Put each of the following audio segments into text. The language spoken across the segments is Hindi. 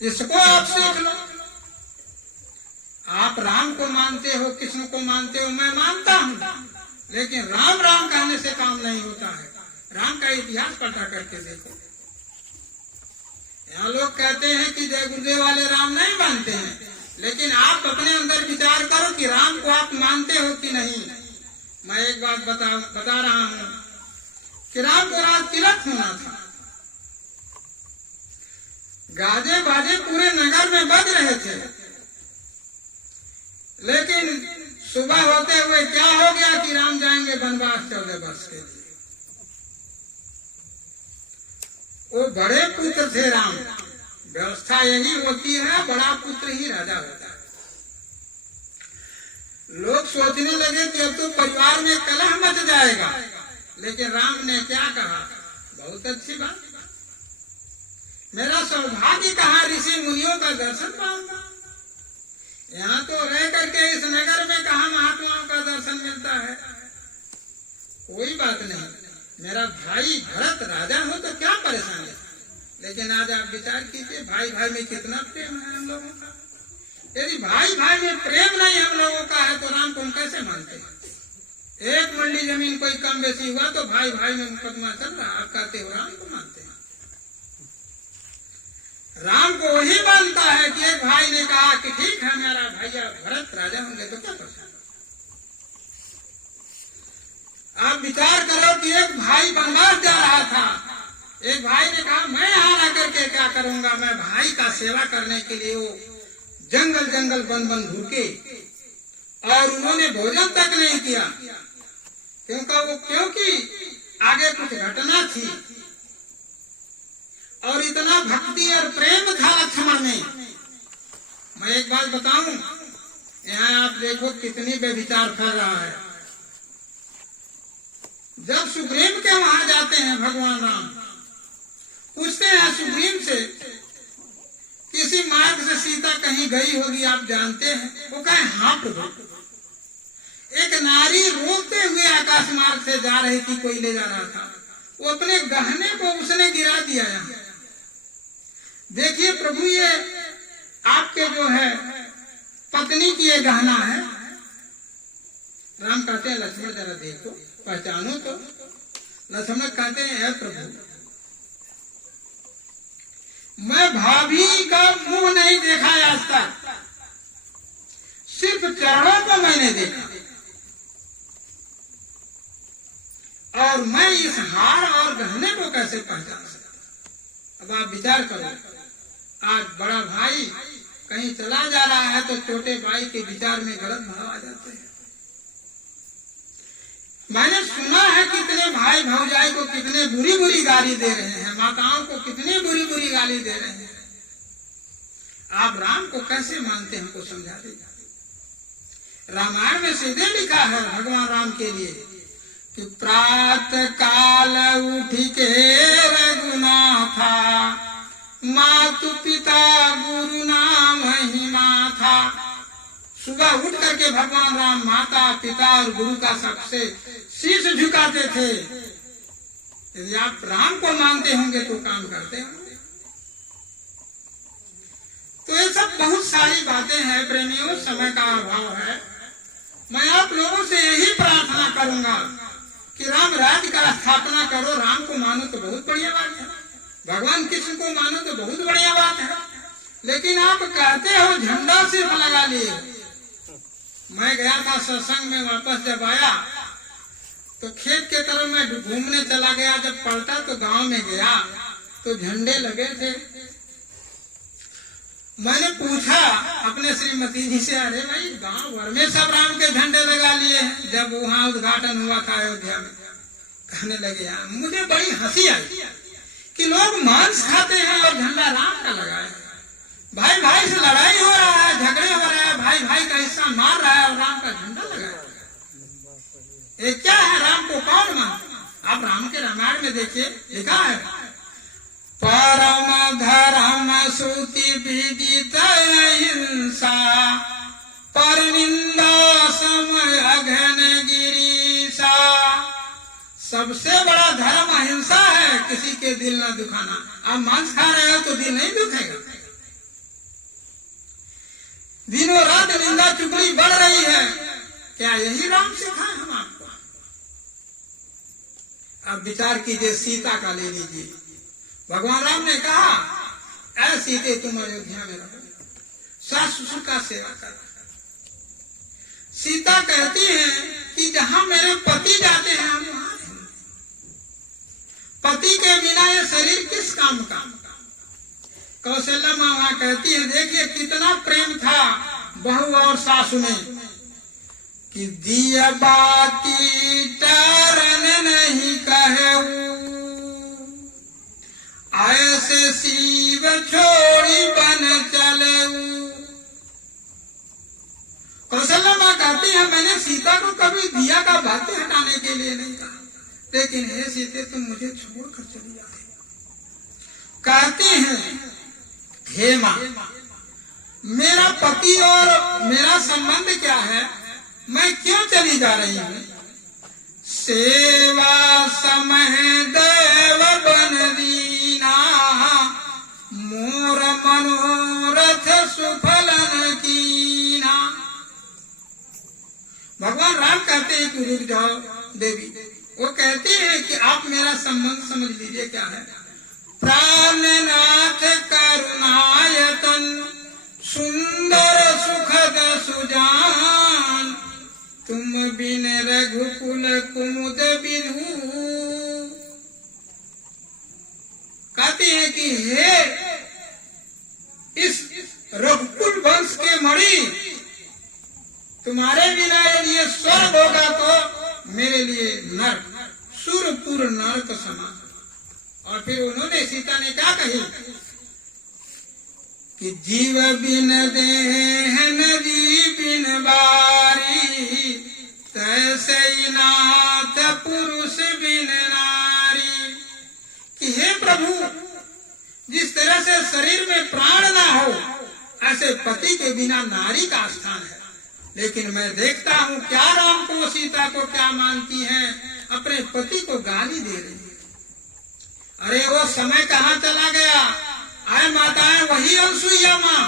इसको आप सीख लो। आप राम को मानते हो, कृष्ण को मानते हो, मैं मानता हूँ, लेकिन राम राम कहने से काम नहीं होता है। राम का इतिहास पता करके देखो। यहाँ लोग कहते हैं कि जय गुरुदेव वाले राम नहीं मानते हैं, लेकिन आप अपने अंदर विचार करो कि राम को आप मानते हो कि नहीं। मैं एक बात बता रहा हूँ कि राम को रात तिलक होना था, गाजे बाजे पूरे नगर में बज रहे थे, लेकिन सुबह होते हुए क्या हो गया कि राम जाएंगे वनवास 14 वर्ष के लिए। वो बड़े पुत्र थे राम। व्यवस्था यही होती है, बड़ा पुत्र ही राजा होता है। लोग सोचने लगे कि अब तो परिवार में कलह मच जाएगा, लेकिन राम ने क्या कहा, बहुत अच्छी बात, मेरा सौभाग्य कहा ऋषि मुनियों का दर्शन पाऊंगा। यहाँ तो रह करके इस नगर में कहा महात्माओं का दर्शन मिलता है। कोई बात नहीं, मेरा भाई भरत राजा हो तो क्या परेशानी है। लेकिन आज आप विचार कीजिए, भाई भाई में कितना प्रेम है हम लोगों का। यदि भाई भाई में प्रेम नहीं हम लोगों का है तो राम को हम कैसे मानते हैं। एक मंडी जमीन कोई कम बेसी हुआ तो भाई भाई में मुकदमा चल रहा, आप कहते हो राम को मानते हैं। राम को वही मानता है कि एक भाई ने कहा कि ठीक है मेरा भैया भरत राजा होंगे तो क्या परेशान। आप विचार करो कि एक भाई वनवास जा रहा था, एक भाई ने कहा मैं यहाँ रह करके क्या करूंगा, मैं भाई का सेवा करने के लिए वो जंगल जंगल वन वन घूके, और उन्होंने भोजन तक नहीं किया, क्योंकि आगे कुछ घटना थी, और इतना भक्ति और प्रेम था लक्ष्मण में। मैं एक बात बताऊं, यहाँ आप देखो कितनी बेविचार फैल रहा है। जब सुग्रीव के वहां जाते हैं भगवान राम, पूछते हैं सुग्रीव से, किसी मार्ग से सीता कहीं गई होगी आप जानते हैं? वो कहे हाँ प्रभु। एक नारी रोते हुए आकाश मार्ग से जा रही थी, कोई ले जा रहा था, वो अपने गहने को उसने गिरा दिया। यहाँ देखिए प्रभु, ये आपके जो है पत्नी की ये गहना है। राम कहते हैं लक्ष्मण जरा देखो, पहचानो तो। लक्ष्मण कहते हैं प्रभु, मैं भाभी का मुंह नहीं देखा आज तक, सिर्फ चरणों को मैंने देखा, और मैं इस हार और गहने को कैसे पहचान सकता। अब आप विचार करो, आज बड़ा भाई कहीं चला जा रहा है तो छोटे भाई के विचार में गलत भाव आ जाते हैं। मैंने सुना है कितने भाई भौजाई को कितने बुरी बुरी गाली दे रहे हैं, माताओं को कितनी बुरी बुरी गाली दे रहे हैं। आप राम को कैसे मानते हैं, हमको समझा दीजिए। रामायण में सीधे लिखा है भगवान राम के लिए कि प्रातः काल उठ के रघुनाथा, मातु पिता गुरु नाम महिमा था। सुबह उठ करके भगवान राम माता पिता और गुरु का सबसे शीश झुकाते थे। यदि आप राम को मानते होंगे तो काम करते होंगे। तो ये सब बहुत सारी बातें हैं प्रेमियों, समय का अभाव है। मैं आप लोगों से यही प्रार्थना करूंगा कि राम राज्य का स्थापना करो। राम को मानो तो बहुत बढ़िया बात है, भगवान कृष्ण को मानो तो बहुत बढ़िया बात है, लेकिन आप कहते हो झंडा सिर्फ लगा लिए। मैं गया था सत्संग में, वापस जब आया तो खेत के तरफ मैं घूमने चला गया। जब पलटा तो गांव में गया तो झंडे लगे थे। मैंने पूछा अपने श्रीमती जी से, अरे भाई गांव भर में सब राम के झंडे लगा लिए हैं। जब वहां उद्घाटन हुआ था अयोध्या में, कहने लगे यार, मुझे बड़ी हंसी आई कि लोग मांस खाते हैं और झंडा राम का लगाए। भाई भाई से लड़ाई हो रहा है, झगड़े हो रहे हैं, भाई भाई का हिस्सा मार रहा है और राम का झंडा लगाया। ये क्या है, राम को कौन मानता? आप राम के रामायण में देखिए लिखा है, परम धर्म श्रुति विदित अहिंसा, पर निंदा समय अघन गिरीशा। सबसे बड़ा धर्म अहिंसा है, किसी के दिल न दुखाना। आप मांस खा रहे हो तो दिल नहीं दुखेगा, दिनों रात निंदा चुगली बढ़ रही है। क्या यही राम सिखाए हम आपको? अब विचार कीजिए, सीता का ले लीजिए। भगवान राम ने कहा, ऐ सीते तुम अयोध्या में रहो, सास ससुर का सेवा करो। सीता कहती है कि जहां मेरे पति जाते हैं हम वहां रहेंगे। पति के बिना ये शरीर किस काम का? कौशल्या माँ वहां कहती है, देखिए कितना प्रेम था बहू और सासु में कि दिया बाती टरन नहीं कहे, ऐसे शिव छोड़ी बन चले। कौशल्या माँ कहती है, मैंने सीता को कभी दिया का बाती हटाने के लिए नहीं कहा, लेकिन हे सीते तुम मुझे छोड़कर चली आई। कहती हैं, हे माँ, मेरा पति और मेरा संबंध क्या है? मैं क्यों चली जा रही हूँ? सेवा समय देव बन दीना, मोर मनोरथ सुफलन कीना। भगवान राम कहते हैं कि रुक जाओ देवी। वो कहते हैं कि आप मेरा संबंध समझ लीजिए क्या है। प्राणनाथ करुणायतन, सुंदर सुखद सुजान, तुम बिन रघुकुल कुमुद विधु। कहते हैं कि हे इस रघुकुल वंश के मणि, तुम्हारे बिना यदि स्वर्ग होगा तो मेरे लिए नरक, सुरपुर नरक समान। और फिर उन्होंने, सीता ने क्या कही कि जीव बिन देह नदी बिन बारी, तैसे ही नाथ पुरुष बिन नारी। कि हे प्रभु, जिस तरह से शरीर में प्राण ना हो, ऐसे पति के बिना नारी का स्थान है। लेकिन मैं देखता हूँ क्या राम को सीता को क्या मानती हैं, अपने पति को गाली दे रही है। अरे वो समय कहाँ चला गया? आए माताएं, वही अनसुईया माँ,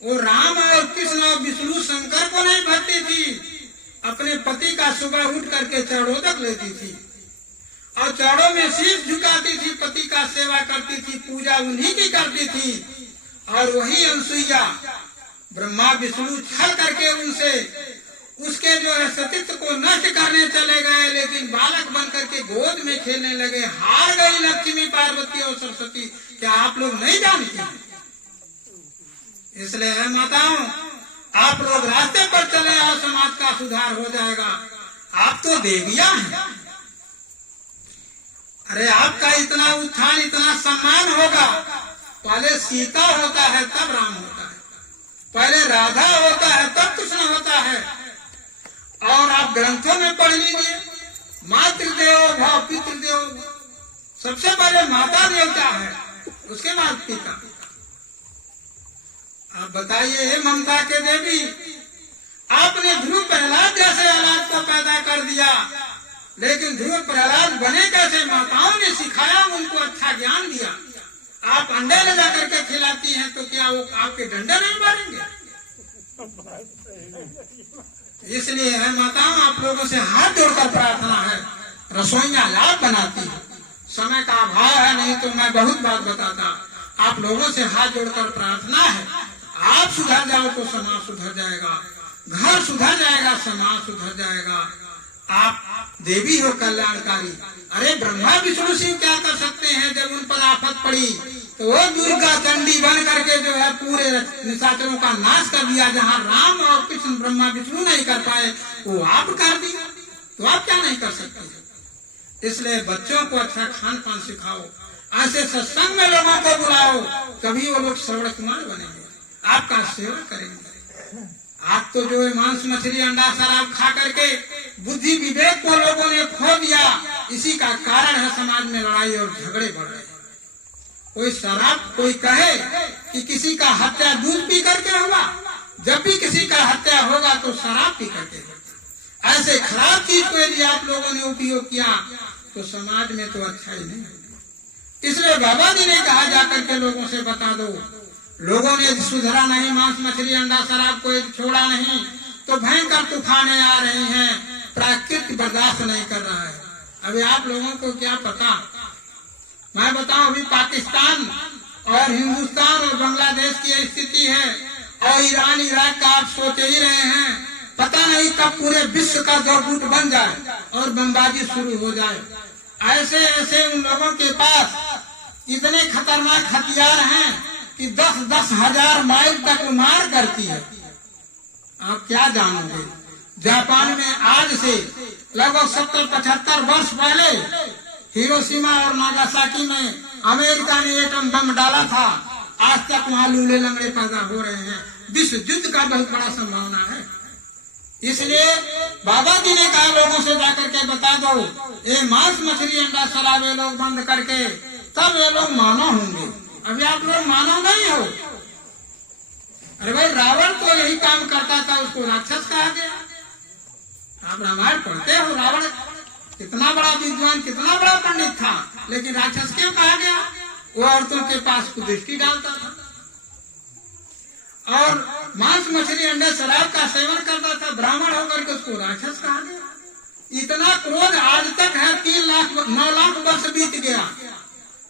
वो राम और कृष्ण और विष्णु शंकर को नहीं भरती थी, अपने पति का सुबह उठ करके चढ़ोदक लेती थी और चढ़ों में शीश झुकाती थी, पति का सेवा करती थी, पूजा उन्हीं की करती थी। और वही अनसुईया ब्रह्मा विष्णु छल करके उनसे उसके जो है सतीत्व को नष्ट करने चले गए, लेकिन बालक बन करके गोद में खेलने लगे। हार गई लक्ष्मी पार्वती और सरस्वती। क्या आप लोग नहीं जानते? इसलिए है माताओं, आप लोग रास्ते पर चले और समाज का सुधार हो जाएगा। आप तो देवियां हैं। अरे आपका इतना उत्थान, इतना सम्मान होगा। पहले सीता होता है तब राम होता है, पहले राधा होता है तब कृष्ण होता है। और आप ग्रंथों में पढ़ लीजिए, मातृदेवो भव पितृदेवो भव। सबसे पहले माता देवता है, उसके बाद पिता। आप बताइए, हे ममता के देवी, आपने ध्रुव प्रहलाद जैसे औलाद को पैदा कर दिया, लेकिन ध्रुव प्रहलाद बने कैसे? माताओं ने सिखाया, उनको अच्छा ज्ञान दिया। आप अंडे ले जाकर के खिलाती हैं, तो क्या वो आपके डंडे नहीं मारेंगे? इसलिए है माताओं, आप लोगों से हाथ जोड़कर प्रार्थना है। रसोइयां लाभ बनाती है, समय का अभाव है, नहीं तो मैं बहुत बात बताता। आप लोगों से हाथ जोड़कर प्रार्थना है, आप सुधर जाओ तो समाज सुधर जाएगा, घर सुधर जाएगा, समाज सुधर जाएगा। आप देवी हो कल्याणकारी। अरे ब्रह्मा विष्णु शिव क्या कर सकते हैं? जब उन पर आफत पड़ी तो वो दुर्गा चंडी बन करके जो है पूरे निशाचरों का नाश कर दिया। जहाँ राम और कृष्ण ब्रह्मा विष्णु नहीं कर पाए, वो आप कर दिया, तो आप क्या नहीं कर सकते? इसलिए बच्चों को अच्छा खान पान सिखाओ, ऐसे सत्संग में लोगों को बुलाओ, तभी वो लोग श्रवण कुमार बनेंगे, आपका सेवा करेंगे। आप तो जो है मांस मछली अंडा शराब खा करके बुद्धि विवेक को लोगों ने खो दिया। इसी का कारण है समाज में लड़ाई और झगड़े बढ़ रहे। कोई शराब, कोई कहे कि किसी का हत्या दूध पी करके हुआ, जब भी किसी का हत्या होगा तो शराब पी करके होगा। ऐसे खराब चीज को यदि आप लोगों ने उपयोग किया तो समाज में तो अच्छा ही नहीं। इसलिए बाबा जी ने कहा, जाकर के लोगों से बता दो, लोगों ने सुधरा नहीं, मांस मछली अंडा शराब कोई छोड़ा नहीं, तो भयंकर तूफानें आ रही हैं, प्राकृतिक बर्दाश्त नहीं कर रहा है। अभी आप लोगों को क्या पता, मैं बताऊं, अभी पाकिस्तान और हिंदुस्तान और बांग्लादेश की स्थिति है, और ईरान इराक का आप सोच ही रहे हैं, पता नहीं कब पूरे विश्व का दो गुट बन जाए और बमबाजी शुरू हो जाए। ऐसे ऐसे उन लोगों के पास इतने खतरनाक हथियार हैं कि 10-10 हजार माइल तक मार करती है। आप क्या जानोगे, जापान में आज से लगभग 70-75 वर्ष पहले हिरोशिमा और नागासाकी में अमेरिका ने एटम बम डाला था। आज तक वहाँ लूले लंगड़े पैदा हो रहे हैं, विश्व युद्ध का बहुत बड़ा संभावना है। इसलिए बाबा जी ने कहा लोगों से जाकर के बता दो, ये मांस मछली अंडा शराब ये लोग बंद करके तब ये लोग मानव होंगे। अभी आप लोग मानव नहीं हो। अरे भाई, रावण तो यही काम करता था, उसको राक्षस कहा गया। आप रामायण पढ़ते हो, रावण कितना बड़ा विद्वान, कितना बड़ा पंडित था, लेकिन राक्षस क्यों कहा गया? वो औरतों के पास कुदृष्टि डालता था और मांस मछली अंडा शराब का सेवन करता था, ब्राह्मण होकर के उसको राक्षस कहा गया। इतना क्रोध आज तक है, 9 लाख वर्ष बीत गया।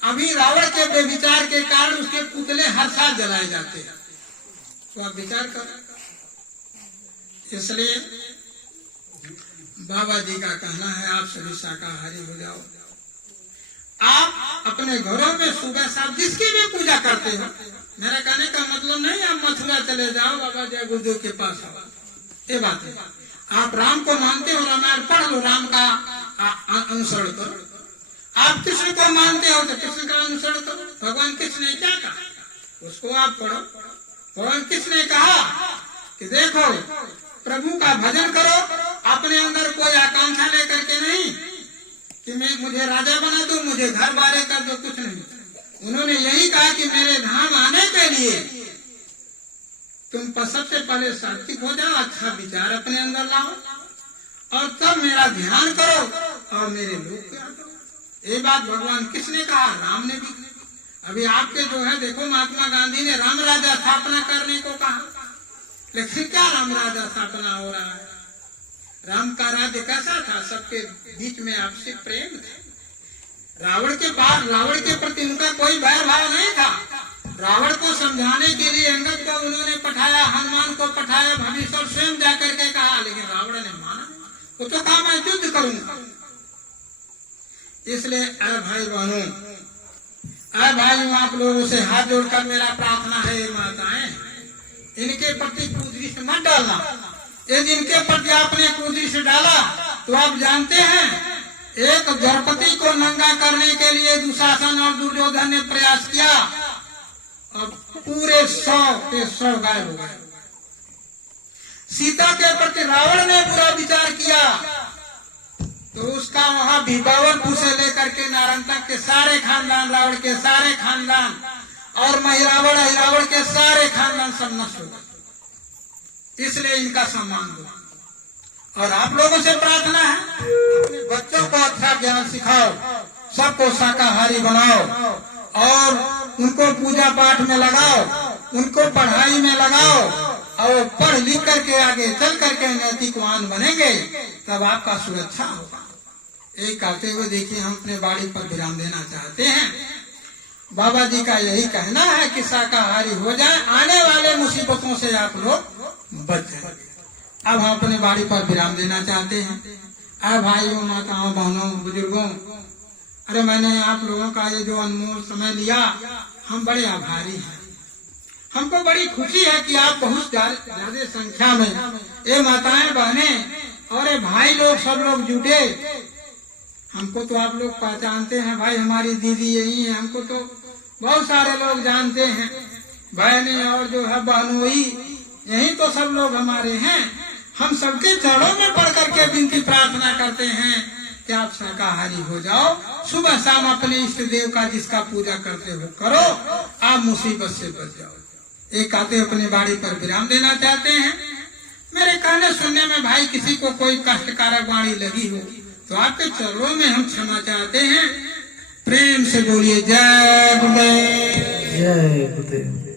अभी रावण के बेविचार के कारण उसके पुतले हर साल जलाए जाते हैं। तो आप विचार करें। इसलिए बाबा जी का कहना है, आप सभी शाकाहारी हो जाओ। आप अपने घरों में सुबह शाम जिसकी भी पूजा करते हो, मेरा कहने का मतलब नहीं आप मथुरा चले जाओ, बाबा जय गुरुदेव के पास आओ, ये बात है। आप राम को मानते हो, रामायण पढ़ लो, राम का अनुसरण करो। आप कृष्ण को मानते हो तो कृष्ण का अनुसरण करो। भगवान कृष्ण ने क्या कहा उसको आप पढ़ो। भगवान कृष्ण ने कहा कि देखो, प्रभु का भजन करो, अपने अंदर कोई आकांक्षा लेकर के नहीं कि मैं मुझे राजा बना दो, मुझे घर बारे कर दो, कुछ नहीं। उन्होंने यही कहा कि मेरे धाम आने के लिए तुम सबसे पहले सात्विक हो जाओ, अच्छा विचार अपने अंदर लाओ और तब मेरा ध्यान करो और मेरे लोग प्यार करो। ये बात भगवान किसने कहा? राम ने भी। अभी आपके जो है देखो, महात्मा गांधी ने राम राज्य स्थापना करने को कहा, लेकिन क्या राम राज्य स्थापना हो रहा है? राम का राज्य कैसा था? सबके बीच में आपसी प्रेम था। रावण के प्रति उनका कोई बैर भाव नहीं था। रावण को समझाने के लिए अंगद को उन्होंने पठाया, हनुमान को पठाया, भविष्य स्वयं जाकर के कहा, लेकिन रावण ने माना। वो तो कहा मैं युद्ध करूंगा। इसलिए भाई बहनों, भाइयों, आप लोगों से हाथ जोड़कर मेरा प्रार्थना है, ये माताएं, इनके प्रति कुदृष्टि मत डालना। यदि इनके प्रति आपने कुदृष्टि डाला तो आप जानते हैं, एक द्रौपदी को नंगा करने के लिए दुशासन और दुर्योधन ने प्रयास किया, अब पूरे 100 के 100 गायब हो गए। सीता के प्रति रावण ने बुरा विचार किया तो उसका वहां भिबावनपुर से लेकर के नारायण तक के सारे खानदान, रावण के सारे खानदान और महिरावण अहिरावण के सारे खानदान सब नष्ट हो गए। इसलिए इनका सम्मान दो। और आप लोगों से प्रार्थना है, अपने बच्चों को अच्छा ज्ञान सिखाओ, सबको शाकाहारी बनाओ और उनको पूजा पाठ में लगाओ, उनको पढ़ाई में लगाओ और पढ़ लिख करके आगे चल करके नैतिकवान बनेंगे, तब आपका सुरक्षा होगा। एक कहते हुए देखिए, हम अपने बाड़ी पर विराम देना चाहते हैं। बाबा जी का यही कहना है कि शाकाहारी हो जाए, आने वाले मुसीबतों से आप लोग बच जाए। अब हम अपने बाड़ी पर विराम देना चाहते हैं। भाइयों, माताओं, बहनों, बुजुर्गों, अरे मैंने आप लोगों का ये जो अनमोल समय लिया, हम बड़े आभारी हैं। हमको बड़ी खुशी है कि आप बहुत ज्यादा संख्या में ये माताएं, बहनें और भाई लोग सब लोग जुटे। हमको तो आप लोग पहचानते हैं भाई, हमारी दीदी यही है, हमको तो बहुत सारे लोग जानते हैं, बहनें और जो है बहनोई, यही तो सब लोग हमारे हैं। हम सबके चरणों में पढ़ करके विनती प्रार्थना करते हैं कि आप शाकाहारी हो जाओ, सुबह शाम अपने इष्ट देव का जिसका पूजा करते हो करो, आप मुसीबत से बच जाओ। एक आते अपने बाड़ी पर विराम देना चाहते हैं। मेरे कहने सुनने में भाई किसी को कोई कष्टकारक वाणी लगी हो तो आपके चरणों में हम क्षमा चाहते हैं। प्रेम से बोलिए जय गुरुदेव। जय गुरुदेव।